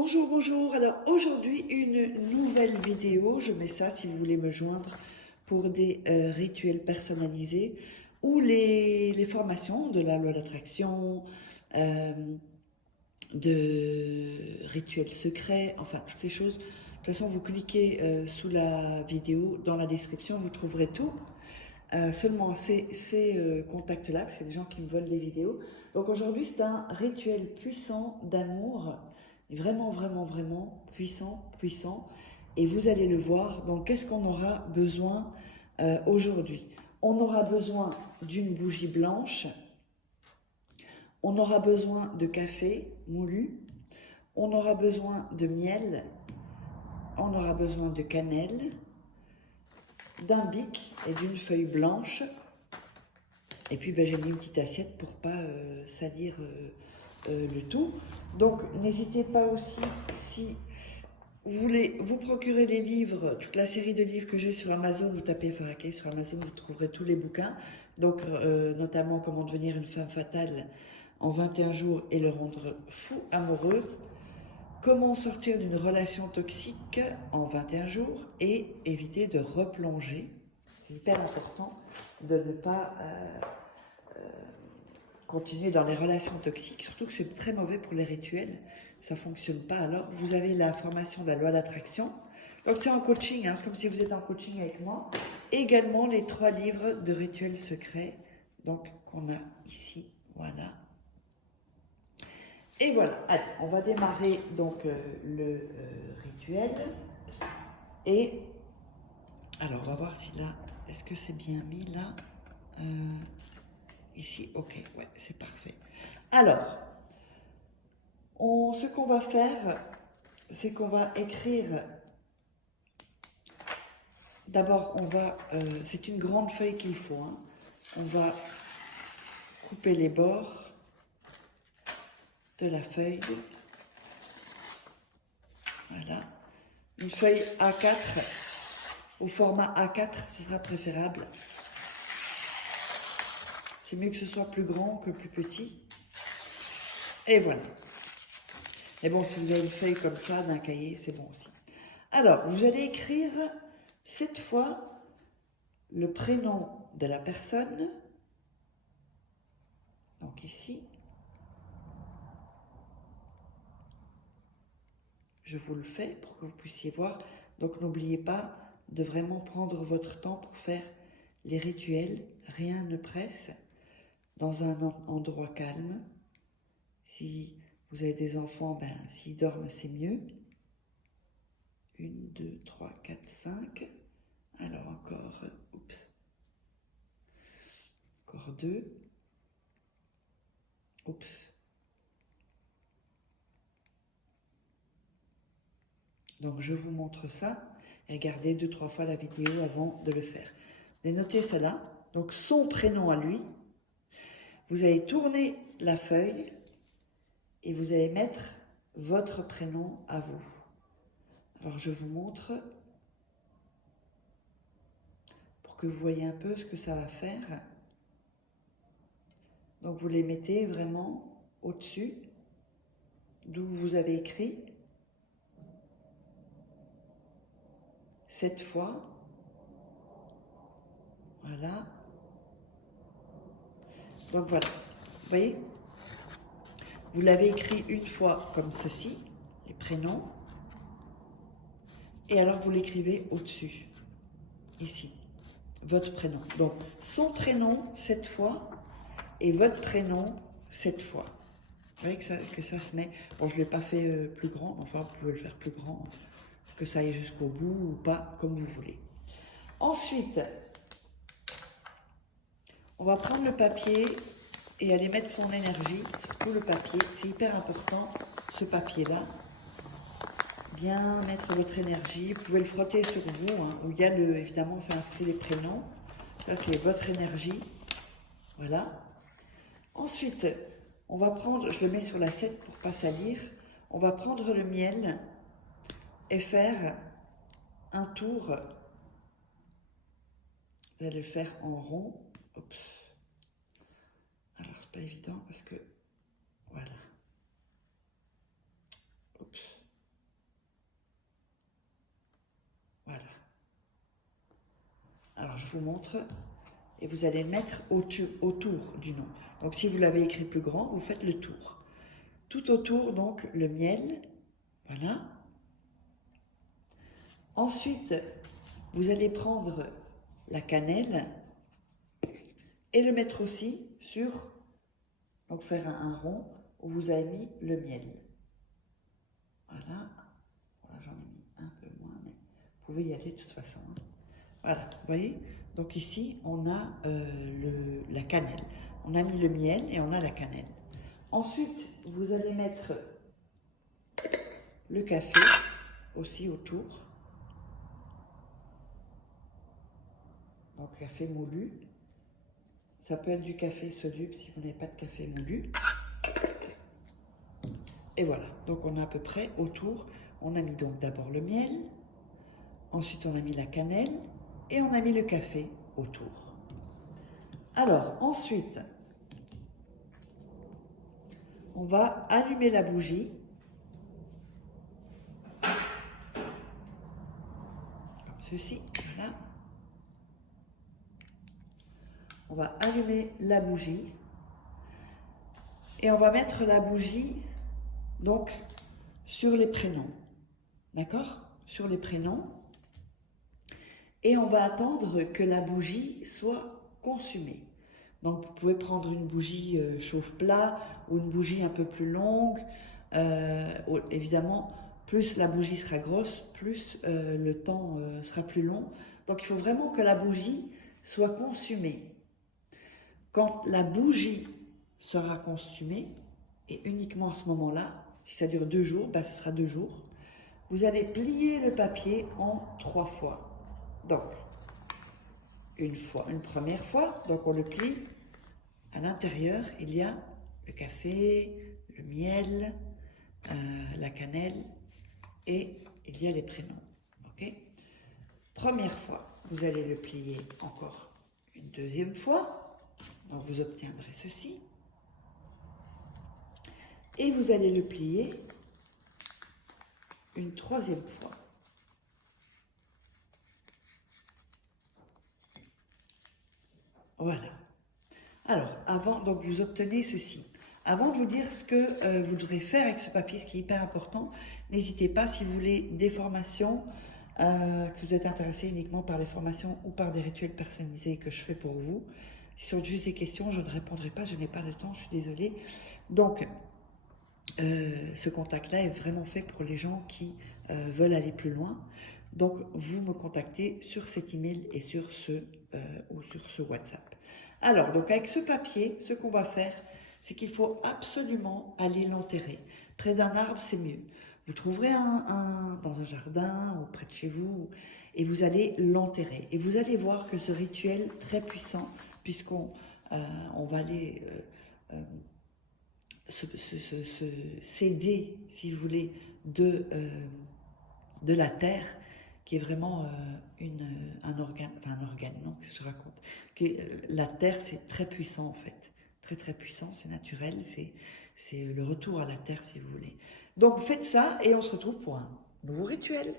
Bonjour, bonjour. Alors aujourd'hui, une nouvelle vidéo. Je mets ça si vous voulez me joindre pour des rituels personnalisés ou les formations de la loi d'attraction, euh, de rituels secrets, enfin toutes ces choses. De toute façon, vous cliquez sous la vidéo, dans la description, vous trouverez tout. Seulement ces contacts-là, parce qu'il y a des gens qui me volent des vidéos. Donc aujourd'hui, c'est un rituel puissant d'amour, vraiment, vraiment, vraiment puissant, puissant. Et vous allez le voir. Donc qu'est-ce qu'on aura besoin aujourd'hui? On aura besoin d'une bougie blanche, on aura besoin de café moulu, on aura besoin de miel, on aura besoin de cannelle, d'un bic et d'une feuille blanche. Et puis j'ai mis une petite assiette pour pas salir le tout. Donc n'hésitez pas aussi, si vous voulez vous procurer les livres, toute la série de livres que j'ai sur Amazon, vous tapez Farakeh sur Amazon, vous trouverez tous les bouquins. Donc notamment Comment devenir une femme fatale en 21 jours et le rendre fou amoureux. Comment sortir d'une relation toxique en 21 jours et éviter de replonger. C'est hyper important de ne pas continuer dans les relations toxiques, surtout que c'est très mauvais pour les rituels, ça ne fonctionne pas. Alors, vous avez la formation de la loi d'attraction, donc c'est en coaching, hein, c'est comme si vous êtes en coaching avec moi. Et également les 3 livres de rituels secrets, donc qu'on a ici, voilà. Et voilà, allez, on va démarrer donc le rituel. Et alors, on va voir si là, est-ce que c'est bien mis là ici, ok, ouais, c'est parfait. Alors, ce qu'on va faire, c'est qu'on va écrire. D'abord, c'est une grande feuille qu'il faut. Hein. On va couper les bords de la feuille. Voilà. Une feuille A4, au format A4, ce sera préférable. C'est mieux que ce soit plus grand que plus petit. Et voilà. Mais bon, si vous avez une feuille comme ça, d'un cahier, c'est bon aussi. Alors, vous allez écrire cette fois le prénom de la personne. Donc ici, je vous le fais pour que vous puissiez voir. Donc n'oubliez pas de vraiment prendre votre temps pour faire les rituels. Rien ne presse. Dans un endroit calme. Si vous avez des enfants, s'ils dorment, c'est mieux. 1, 2, 3, 4, 5. Alors encore, oups. Encore 2. Oups. Donc je vous montre ça. Et regardez 2-3 fois la vidéo avant de le faire. Vous avez noté cela. Donc son prénom à lui. Vous allez tourner la feuille et vous allez mettre votre prénom à vous. Alors je vous montre pour que vous voyez un peu ce que ça va faire. Donc vous les mettez vraiment au-dessus d'où vous avez écrit. Cette fois, voilà. Donc voilà, vous voyez, vous l'avez écrit une fois comme ceci, les prénoms, et alors vous l'écrivez au-dessus, ici, votre prénom. Donc son prénom cette fois, et votre prénom cette fois. Vous voyez que ça se met, bon je ne l'ai pas fait plus grand, enfin vous pouvez le faire plus grand, que ça aille jusqu'au bout ou pas, comme vous voulez. Ensuite, on va prendre le papier et aller mettre son énergie sur le papier. C'est hyper important, ce papier-là. Bien mettre votre énergie. Vous pouvez le frotter sur vous, hein, où il y a évidemment, c'est inscrit les prénoms. Ça, c'est votre énergie. Voilà. Ensuite, on va prendre, je le mets sur l'assiette pour ne pas salir. On va prendre le miel et faire un tour. Vous allez le faire en rond. Oups. Alors, c'est pas évident parce que, voilà. Oups. je vous montre. Et vous allez le mettre autour du nom. Donc si vous l'avez écrit plus grand, vous faites le tour. Tout autour, donc, le miel. Voilà. Ensuite, vous allez prendre la cannelle et le mettre aussi sur, donc faire un rond où vous avez mis le miel. Voilà. Voilà, j'en ai mis un peu moins, mais vous pouvez y aller de toute façon. Hein. Voilà, vous voyez? Donc ici, on a la cannelle. On a mis le miel et on a la cannelle. Ensuite, vous allez mettre le café aussi autour. Donc café moulu. Ça peut être du café soluble si vous n'avez pas de café moulu. Et voilà, donc on a à peu près autour. On a mis donc d'abord le miel. Ensuite, on a mis la cannelle. Et on a mis le café autour. Alors, ensuite, on va allumer la bougie. Comme ceci, voilà. On va allumer la bougie. Et on va mettre la bougie, donc, sur les prénoms. D'accord? Sur les prénoms. Et on va attendre que la bougie soit consumée. Donc vous pouvez prendre une bougie chauffe-plat ou une bougie un peu plus longue. Évidemment, plus la bougie sera grosse, plus le temps sera plus long. Donc il faut vraiment que la bougie soit consumée. Quand la bougie sera consumée, et uniquement à ce moment-là, si ça dure 2 jours, ben ce sera 2 jours, vous allez plier le papier en 3 fois. Donc, une première fois, donc on le plie. À l'intérieur, il y a le café, le miel, la cannelle et il y a les prénoms. Ok? Première fois, vous allez le plier encore une deuxième fois. Donc vous obtiendrez ceci. Et vous allez le plier une troisième fois. Voilà. Alors, donc vous obtenez ceci. Avant de vous dire ce que vous devrez faire avec ce papier, ce qui est hyper important, n'hésitez pas si vous voulez des formations, que vous êtes intéressé uniquement par les formations ou par des rituels personnalisés que je fais pour vous. Si ce sont juste des questions, je ne répondrai pas, je n'ai pas le temps, je suis désolée. Donc, ce contact-là est vraiment fait pour les gens qui veulent aller plus loin. Donc, vous me contactez sur cet email et sur ce WhatsApp. Alors, donc avec ce papier, ce qu'on va faire, c'est qu'il faut absolument aller l'enterrer. Près d'un arbre, c'est mieux. Vous trouverez dans un jardin ou près de chez vous, et vous allez l'enterrer. Et vous allez voir que ce rituel très puissant, puisqu'on va aller s'aider, si vous voulez, de la terre, qui est vraiment un organe, non, qu'est-ce que je raconte? La terre, c'est très puissant en fait, très très puissant, c'est naturel, c'est le retour à la terre si vous voulez. Donc faites ça et on se retrouve pour un nouveau rituel.